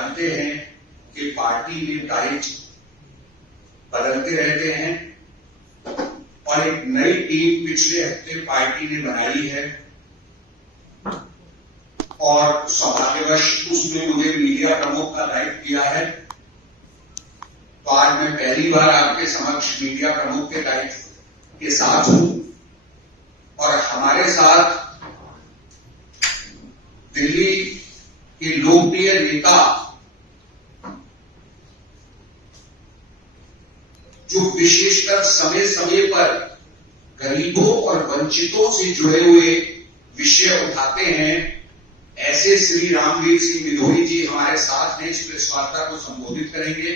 जानते हैं कि पार्टी में टाइट बदलते रहते हैं और एक नई टीम पिछले हफ्ते पार्टी ने बनाई है और सौभाग्यवश उसमें मुझे मीडिया प्रमुख का दायित्व दिया है। तो आज मैं पहली बार आपके समक्ष मीडिया प्रमुख के दायित्व के साथ हूं और हमारे साथ दिल्ली के लोकप्रिय नेता जो विशेषकर समय समय पर गरीबों और वंचितों से जुड़े हुए विषय उठाते हैं, ऐसे श्री रामवीर सिंह बिधोई जी हमारे साथ हैं। इस प्रेस वार्ता को संबोधित करेंगे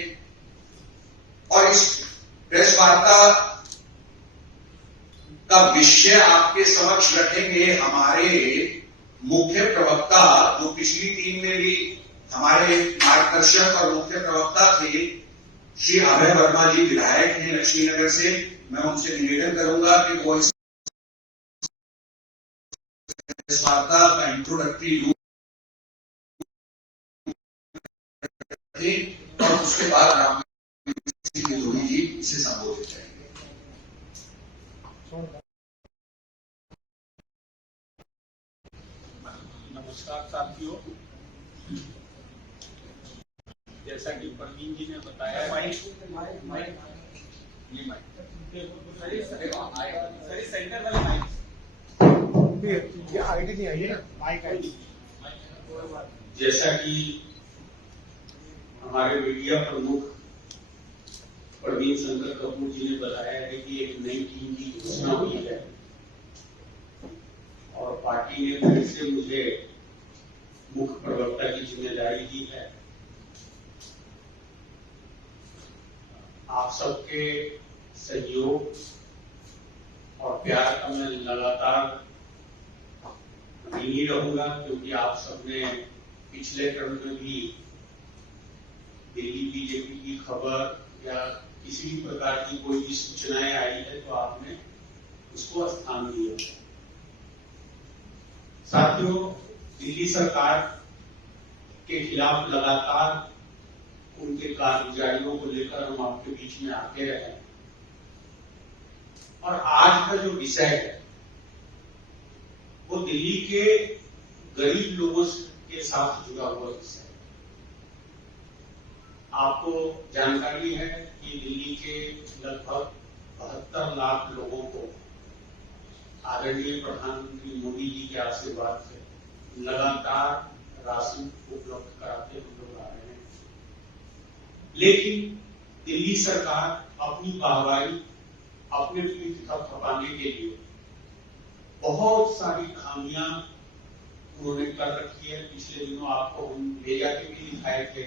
और इस प्रेस वार्ता का विषय आपके समक्ष रखेंगे हमारे मुख्य प्रवक्ता, जो पिछली टीम में भी हमारे मार्गदर्शक और मुख्य प्रवक्ता थे, श्री अभय वर्मा जी, विधायक हैं लक्ष्मीनगर से। मैं उनसे निवेदन करूंगा कि वो इस वार्ता का इंट्रोडक्टरी और उसके बाद रामवीर सिंह बिधोई जी इसे संबोधित करेंगे। नमस्कार साथियों, जैसा कि प्रवीण जी ने बताया, सेंटर वाले आईडी नहीं आई है ना, माइक आईडी। जैसा कि हमारे मीडिया प्रमुख प्रवीण शंकर कपूर जी ने बताया है कि एक नई टीम की घोषणा हुई है और पार्टी ने फिर से मुझे मुख्य प्रवक्ता की जिम्मेदारी दी है। आप सबके सहयोग और प्यार का मैं लगातार ऋणी रहूंगा, क्योंकि आप सबने पिछले क्रम में भी दिल्ली बीजेपी की खबर या किसी भी प्रकार की कोई भी सूचनाएं आई है तो आपने उसको स्थान दिया। साथियों, दिल्ली सरकार के खिलाफ लगातार उनके कारगुजारियों को लेकर हम आपके बीच में आते रहे और आज का जो विषय है वो दिल्ली के गरीब लोगों के साथ जुड़ा हुआ विषय है। आपको जानकारी है कि दिल्ली के लगभग 72 लाख लोगों को आदरणीय प्रधानमंत्री मोदी जी के आशीर्वाद से लगातार राशन उपलब्ध कराते हम लोग आ रहे हैं। लेकिन दिल्ली सरकार अपनी वाहवाही, अपने पीठ थपथपाने के लिए बहुत सारी खामियां उन्होंने कर रखी है। पिछले दिनों आपको हम ले जाके भी दिखाए थे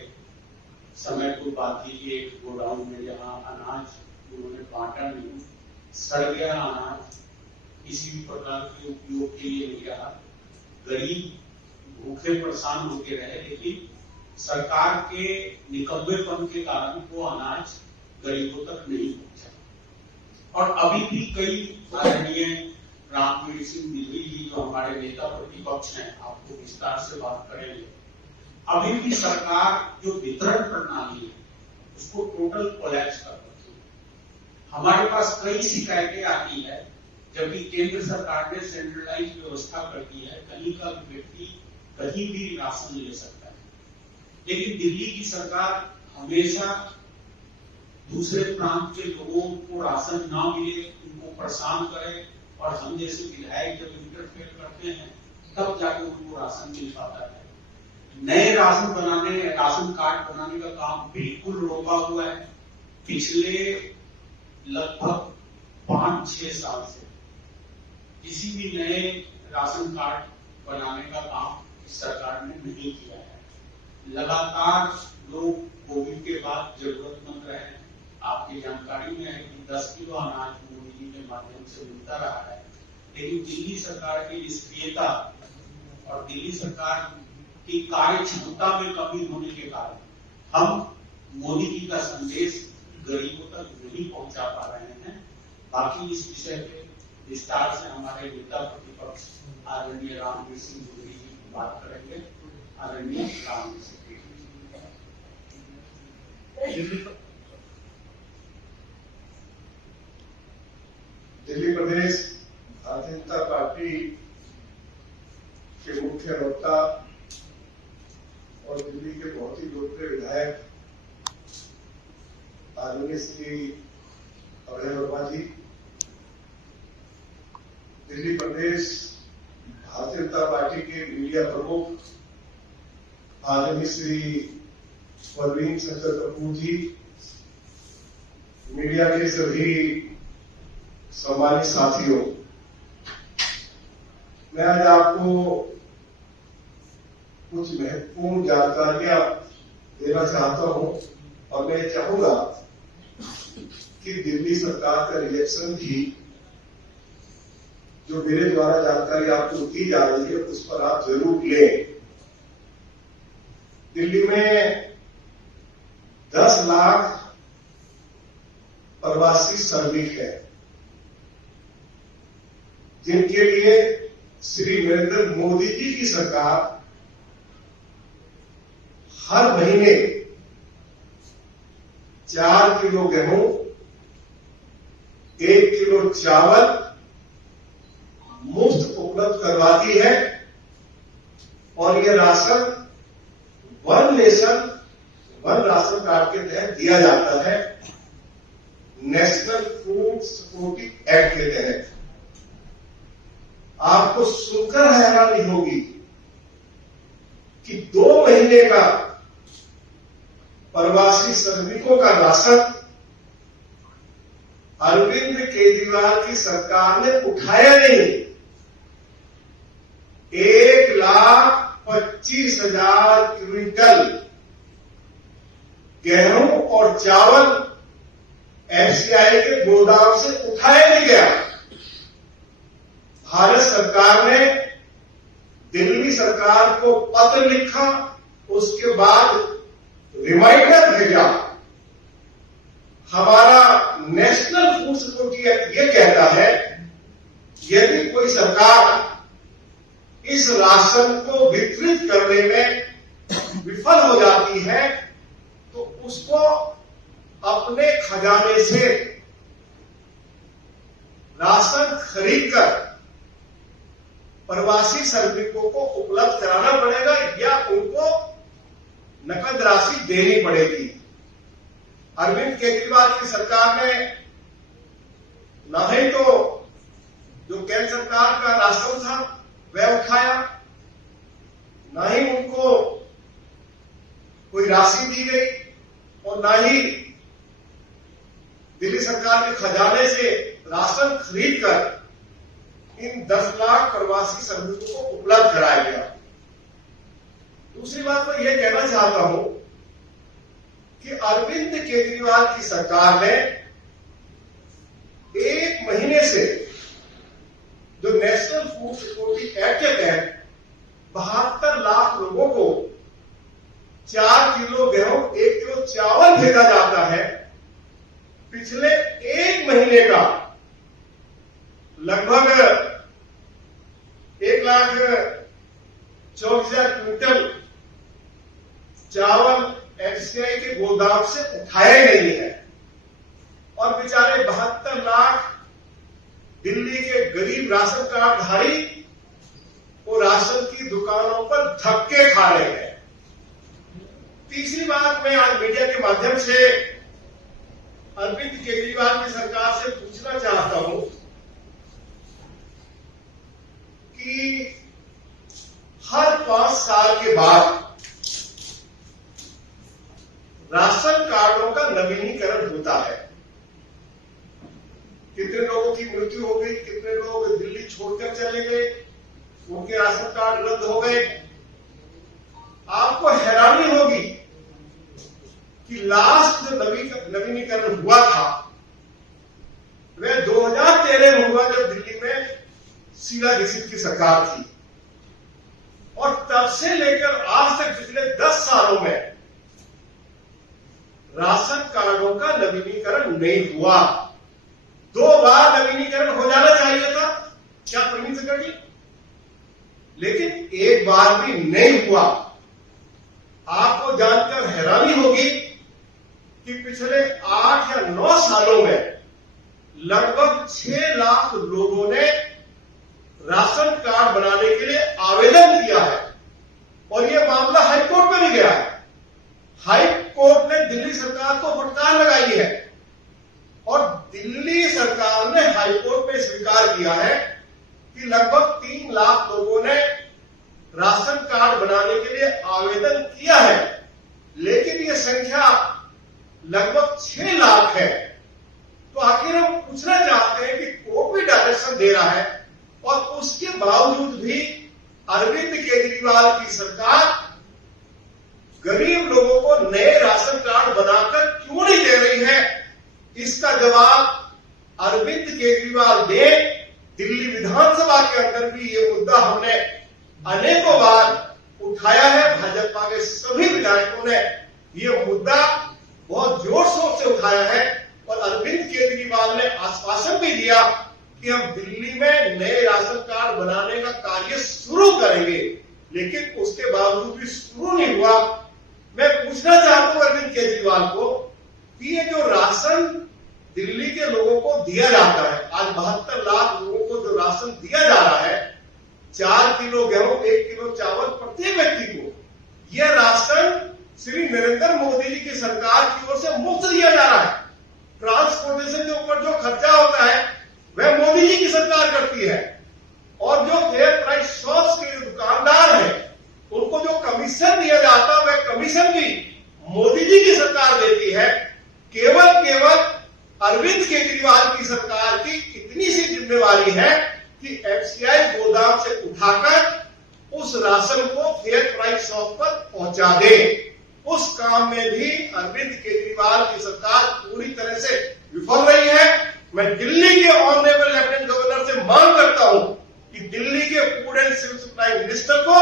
समय को बात की एक गोडाउन में जहां अनाज उन्होंने बांटा नहीं, सड़ गया अनाज, किसी भी प्रकार के उपयोग के लिए नहीं रहा, गरीब भूखे परेशान होते रहे। लेकिन सरकार के निकम्मेपन के कारण वो अनाज गरीबों तक नहीं पहुंचा। और अभी भी कई आदरणीय रामवीर सिंह बिधोई जी जो हमारे नेता प्रतिपक्ष हैं, आपको विस्तार से बात करेंगे, अभी भी सरकार जो वितरण प्रणाली है उसको टोटल कोलैप्स कर रही है। हमारे पास कई शिकायतें आती है, जबकि केंद्र सरकार ने सेंट्रलाइज व्यवस्था कर दी है, कहीं का व्यक्ति कहीं भी राशन ले सकता है। लेकिन दिल्ली की सरकार हमेशा दूसरे प्रांत के लोगों को राशन ना मिले उनको परेशान करे और हम जैसे विधायक जब इंटरफेयर करते हैं तब जाके उनको राशन मिल पाता है। नए राशन कार्ड बनाने का काम बिल्कुल रोका हुआ है। पिछले लगभग 5-6 साल से किसी भी नए राशन कार्ड बनाने का काम इस सरकार ने नहीं किया है। लगातार लोग कोविड के बाद जरूरतमंद रहे। आपकी जानकारी में है कि 10 किलो अनाज मोदी जी के माध्यम से मिलता रहा है। लेकिन दिल्ली सरकार की निष्क्रियता और दिल्ली सरकार की कार्य क्षमता में कमी होने के कारण हम मोदी जी का संदेश गरीबों तक नहीं पहुंचा पा रहे हैं। बाकी इस विषय पे विस्तार से हमारे नेता प्रतिपक्ष आदरणीय रामवीर सिंह बिधोई जी बात करेंगे। आदरणीय रामवीर सिंह। दिल्ली प्रदेश भारतीय जनता पार्टी के मुख्य वक्ता और दिल्ली के बहुत ही लोकप्रिय विधायक आदरणीय श्री अभय वर्मा जी, दिल्ली प्रदेश भारतीय जनता पार्टी के मीडिया प्रमुख आदरणीय श्री परवीन शंकर कपूर जी, मीडिया के सभी सम्मानित साथियों, मैं आज आपको कुछ महत्वपूर्ण जानकारियां देना चाहता हूं और मैं चाहूंगा कि दिल्ली सरकार का रिएक्शन भी जो मेरे द्वारा जानकारी आपको दी जा रही है उस पर आप जरूर लें। दिल्ली में 10 लाख प्रवासी श्रमिक है जिनके लिए श्री नरेंद्र मोदी जी की सरकार हर महीने 4 किलो गेहूं, 1 किलो चावल मुफ्त उपलब्ध करवाती है और यह ration one nation one ration card के तहत दिया जाता है, नेशनल फूड सिक्योरिटी एक्ट के तहत। आपको सुनकर हैरानी होगी कि 2 महीने का प्रवासी श्रमिकों का राशन अरविंद केजरीवाल की सरकार ने उठाया नहीं। 1,25,000 क्विंटल गेहूं और चावल एफसीआई के गोदाम से उठाया नहीं गया। भारत सरकार ने दिल्ली सरकार को पत्र लिखा, उसके बाद रिमाइंडर भेजा। हमारा नेशनल फूड सिक्योरिटी एक्ट ये कहता है यदि कोई सरकार इस राशन को वितरित करने में विफल हो जाती है तो उसको अपने खजाने से राशन खरीदकर प्रवासी श्रमिकों को उपलब्ध कराना पड़ेगा या उनको नकद राशि देनी पड़ेगी। अरविंद केजरीवाल की सरकार ने न ही तो जो केंद्र सरकार का राशन था वह उठाया, न ही उनको कोई राशि दी गई और न ही दिल्ली सरकार के खजाने से राशन खरीदकर इन 10 लाख प्रवासी श्रमिकों को उपलब्ध कराया गया। दूसरी बात मैं यह कहना चाहता हूं कि अरविंद केजरीवाल की सरकार ने 1 महीने से जो नेशनल फूड सिक्योरिटी एक्ट के तहत 72 लाख लोगों को 4 किलो गेहूं, 1 किलो चावल भेजा जाता है। पिछले 1 महीने का लगभग 1,24,000 क्विंटल चावल एफसीआई के गोदाम से उठाए नहीं है और बेचारे 72 लाख दिल्ली के गरीब राशन कार्डधारी वो राशन की दुकानों पर धक्के खा रहे हैं। तीसरी बात मैं आज मीडिया के माध्यम से अरविंद केजरीवाल की सरकार से पूछना चाहता हूं कि हर 5 साल के बाद राशन कार्डों का नवीनीकरण होता है। कितने लोगों की मृत्यु हो गई, कितने लोग दिल्ली छोड़कर चले गए, उनके राशन कार्ड रद्द हो गए। आपको हैरानी होगी कि लास्ट जो नवीनीकरण हुआ था वह 2013 में हुआ जब दिल्ली में शीला दीक्षित की सरकार थी और तब से लेकर आज तक पिछले 10 सालों में राशन कार्डों का नवीनीकरण नहीं हुआ। 2 बार नवीनीकरण हो जाना चाहिए था, क्या प्रवीण शंकर जी? लेकिन 1 बार भी नहीं हुआ। आपको जानकर हैरानी होगी कि पिछले 8 या 9 सालों में लगभग 6 लाख लोगों ने राशन कार्ड बनाने के लिए आवेदन किया है और यह मामला हाईकोर्ट में भी गया है। हाईकोर्ट ने दिल्ली सरकार को फटकार लगाई है और दिल्ली सरकार ने हाईकोर्ट में स्वीकार किया है कि लगभग 3 लाख लोगों ने राशन कार्ड बनाने के लिए आवेदन किया है, लेकिन यह संख्या लगभग 6 लाख है। तो आखिर हम पूछना चाहते हैं कि कोर्ट भी डायरेक्शन दे रहा है और उसके बावजूद भी अरविंद केजरीवाल की सरकार गरीब लोगों को नए राशन कार्ड बनाकर क्यों नहीं दे रही है, इसका जवाब अरविंद केजरीवाल दे। दिल्ली विधानसभा के अंदर भी ये मुद्दा हमने अनेकों बार उठाया है। भाजपा के सभी विधायकों ने ये मुद्दा बहुत जोर शोर से उठाया है और अरविंद केजरीवाल ने आश्वासन भी दिया कि हम दिल्ली में नए राशन कार्ड बनाने का कार्य शुरू करेंगे, लेकिन उसके बावजूद भी शुरू नहीं हुआ। मैं पूछना चाहता हूं अरविंद केजरीवाल को कि ये जो राशन दिल्ली के लोगों को दिया जाता है, आज 72 लाख लोगों को जो राशन दिया जा रहा है, 4 किलो गेहूं 1 किलो चावल प्रत्येक व्यक्ति को, यह राशन श्री नरेंद्र मोदी जी की सरकार की ओर से मुफ्त दिया जा रहा है। ट्रांसपोर्टेशन के ऊपर जो खर्चा होता है वह मोदी जी की सरकार करती है और जो फेयर प्राइस शॉप्स के दुकानदार हैं उनको जो कमीशन दिया जाता है वह कमीशन भी मोदी जी की सरकार देती है। केवल अरविंद केजरीवाल की सरकार की इतनी सी जिम्मेवारी है कि एफसीआई गोदाम से उठाकर उस राशन को फेयर प्राइस शॉप पर पहुंचा दे। उस काम में भी अरविंद केजरीवाल की सरकार पूरी तरह से विफल रही है। मैं दिल्ली के ऑनरेबल लेफ्टिनेंट गवर्नर से मांग करता हूं कि दिल्ली के food and civil supply minister को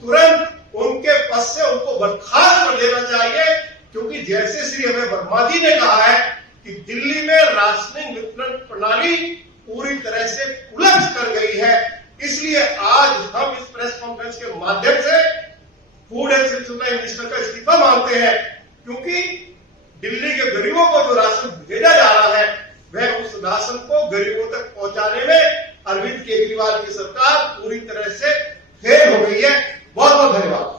तुरंत उनके पद से उनको बर्खास्त कर देना चाहिए, क्योंकि जैसे श्री अभय वर्मा जी ने कहा है कि दिल्ली में राशनिंग वितरण प्रणाली पूरी तरह से उलझ कर गई है। इसलिए आज हम इस प्रेस कॉन्फ्रेंस के माध्यम से food and civil supply minister का इस्तीफा मांगते हैं, क्योंकि दिल्ली के गरीबों को जो राशन भेजा जा रहा है वह उस राशन को गरीबों तक पहुंचाने में अरविंद केजरीवाल की सरकार पूरी तरह से फेल हो गई है। बहुत बहुत धन्यवाद।